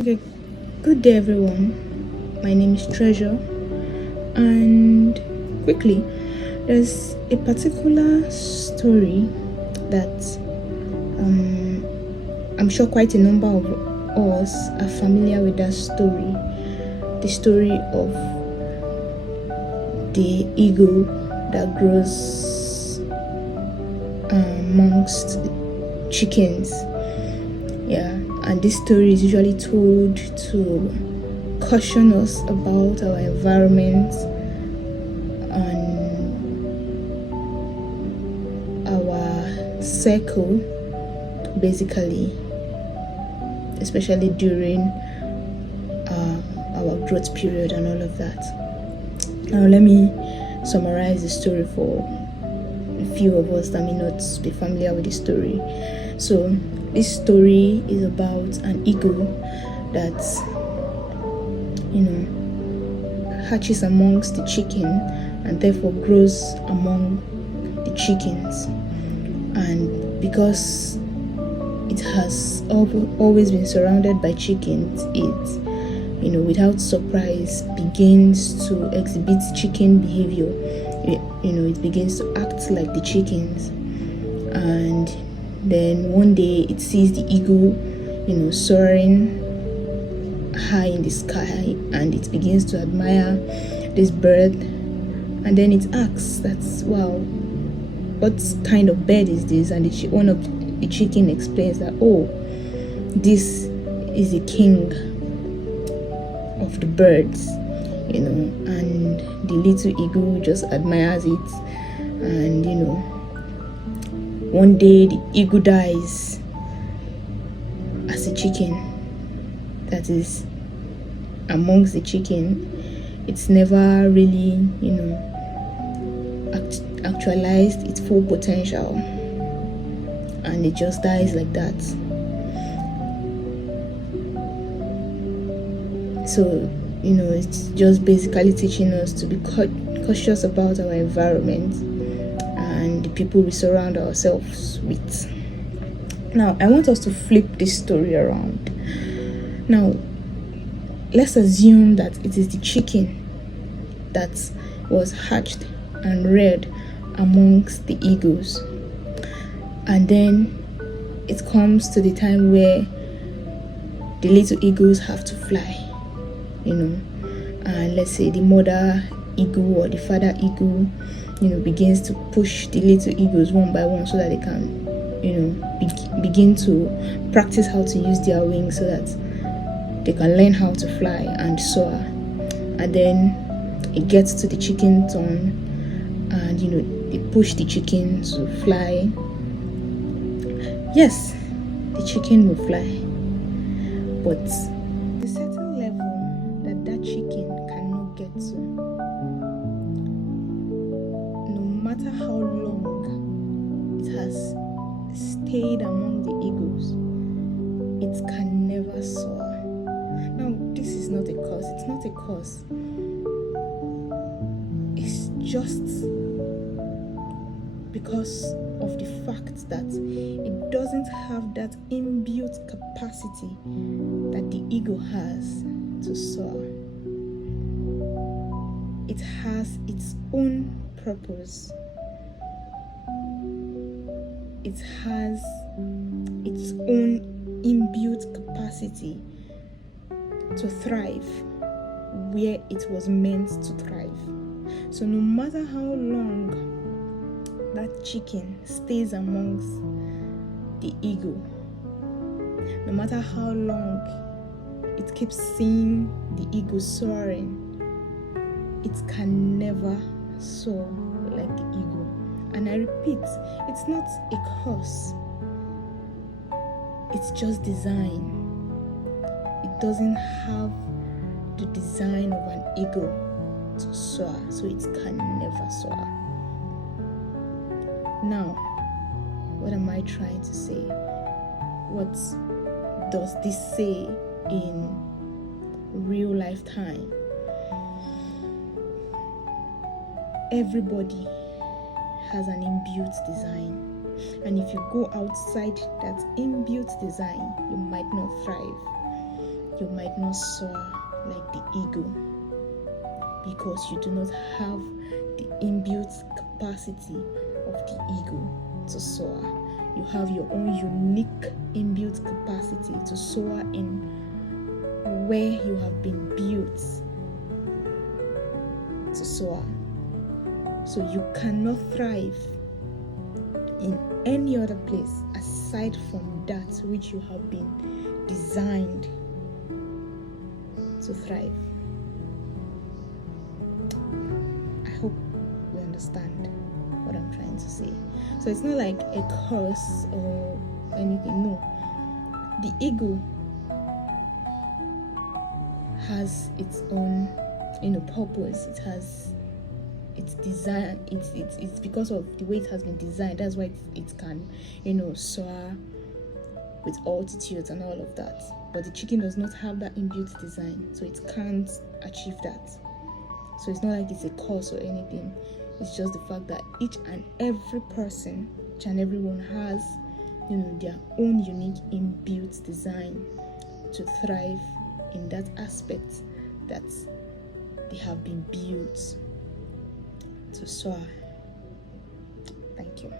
Okay, good day everyone. My name is Treasure, and quickly, there's a particular story that I'm sure quite a number of us are familiar with that story. The story of the eagle that grows amongst the chickens. Yeah, and this story is usually told to caution us about our environment and our circle, basically, especially during our growth period and all of that. Now, let me summarize the story for a few of us that may not be familiar with the story. So, this story is about an eagle that, hatches amongst the chicken and therefore grows among the chickens. And because it has always been surrounded by chickens, it, without surprise, begins to exhibit chicken behavior. It begins to act like the chickens. And then one day it sees the eagle, soaring high in the sky, and it begins to admire this bird. And then it asks, "That's wow, what kind of bird is this?" And one of the chicken explains that, "Oh, this is the king of the birds," and the little eagle just admires it. And one day the eagle dies as a chicken, that is amongst the chicken. It's never really actualized its full potential, and it just dies like that. So it's just basically teaching us to be cautious about our environment and the people we surround ourselves with. Now, I want us to flip this story around. Now, let's assume that it is the chicken that was hatched and reared amongst the eagles. And then it comes to the time where the little eagles have to fly, and let's say the mother eagle or the father eagle, begins to push the little eagles one by one so that they can, begin to practice how to use their wings so that they can learn how to fly and soar. And then it gets to the chicken turn, and they push the chicken to fly. Yes, the chicken will fly, but the certain level that chicken cannot get to, no matter how long it has stayed among the eagles, it can never soar. Now, this is not a curse. It's not a curse. It's just because of the fact that it doesn't have that inbuilt capacity that the eagle has to soar. It has its own purpose. It has its own inbuilt capacity to thrive where it was meant to thrive. So no matter how long that chicken stays amongst the eagle, no matter how long it keeps seeing the eagle soaring, it can never soar like the eagle. And I repeat, it's not a curse. It's just design. It doesn't have the design of an eagle to soar, so it can never soar. Now, what am I trying to say? What does this say in real life time? Everybody has an inbuilt design, and if you go outside that inbuilt design, you might not thrive. you might not soar like the eagle because you do not have the inbuilt capacity of the eagle to soar. You have your own unique inbuilt capacity to soar in where you have been built to soar. So you cannot thrive in any other place aside from that which you have been designed to thrive. I hope you understand what I'm trying to say. So it's not like a curse or anything. No. The eagle has its own, purpose. It has its design. It's because of the way it has been designed. That's why it can, soar with altitudes and all of that. But the chicken does not have that inbuilt design, so it can't achieve that. So it's not like it's a curse or anything. It's just the fact that each and every person, each and everyone has, their own unique inbuilt design to thrive in that aspect that they have been built to soar. Thank you.